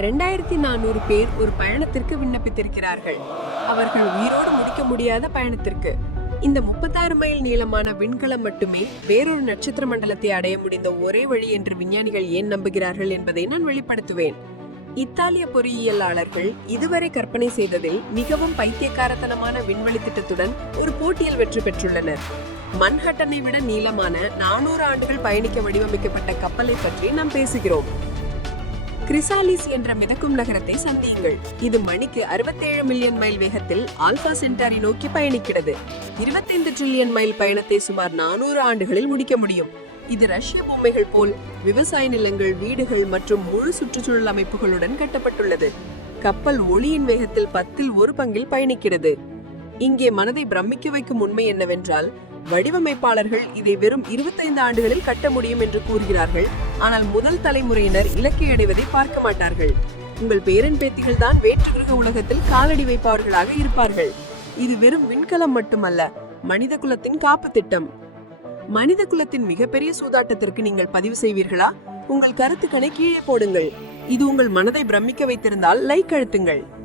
2400 பேர் ஒரு பயணத்திற்கு விண்ணப்பித்திருக்கிறார்கள். அவர்கள் உயிரோடு முடிக்க முடியாத பயணத்திற்கு. இந்த 36 மைல் நீளமான விண்கலம் மட்டுமே வேறொரு நட்சத்திர மண்டலத்தை அடைய முடிந்த ஒரே வழி என்று விஞ்ஞானிகள் ஏன் நம்புகிறார்கள் என்பதை நான் வெளிப்படுத்துவேன். இத்தாலிய பொறியியலாளர்கள் இதுவரை கற்பனை செய்ததில் மிகவும் பைத்தியக்காரத்தனமான விண்வெளி திட்டத்துடன் ஒரு போட்டியில் வெற்றி பெற்றுள்ளனர். மன்ஹட்டனை விட நீளமான 400 ஆண்டுகள் பயணிக்க வடிவமைக்கப்பட்ட கப்பலை பற்றி நாம் பேசுகிறோம். கிரிசாலிஸ் என்ற மிதக்கும் நகரத்தை சந்தியுங்கள். இது மணிக்கு 67 மில்லியன் மைல் வேகத்தில் ஆல்பா சென்டாரி நோக்கி பயணிக்கிறது. 25 ட்ரில்லியன் மைல் பயணத்தை சுமார் 400 ஆண்டுகளில் முடிக்க முடியும். இது ரஷ்ய பொம்மைகள் போல் விவசாய நிலங்கள், வீடுகள் மற்றும் முழு சுற்றுச்சூழல் அமைப்புகளுடன் கட்டப்பட்டுள்ளது. கப்பல் ஒளியின் வேகத்தில் 10ல் 1 பங்கில் பயணிக்கிறது. இங்கே மனதை பிரமிக்க வைக்கும் உண்மை என்னவென்றால், வடிவமைப்பாளர்கள் இதை வெறும் 25 ஆண்டுகளில் கட்ட முடியும் என்று கூறுகிறார்கள். ஆனால் முதல் தலைமுறையினர் இலக்கை அடைவதை பார்க்க மாட்டார்கள். உங்கள் பேரன் பேத்திகள் தான் வேற்றுகிரக உலகத்தில் காலடி வைப்பவர்களாக இருப்பார்கள். இது வெறும் விண்கலம் மட்டுமல்ல, மனித குலத்தின் காப்பு திட்டம். மனித குலத்தின் மிகப்பெரிய சூதாட்டத்திற்கு நீங்கள் பதிவு செய்வீர்களா? உங்கள் கருத்துக்களை கீழே போடுங்கள். இது உங்கள் மனதை பிரமிக்க வைத்திருந்தால் லைக் அழுத்துங்கள்.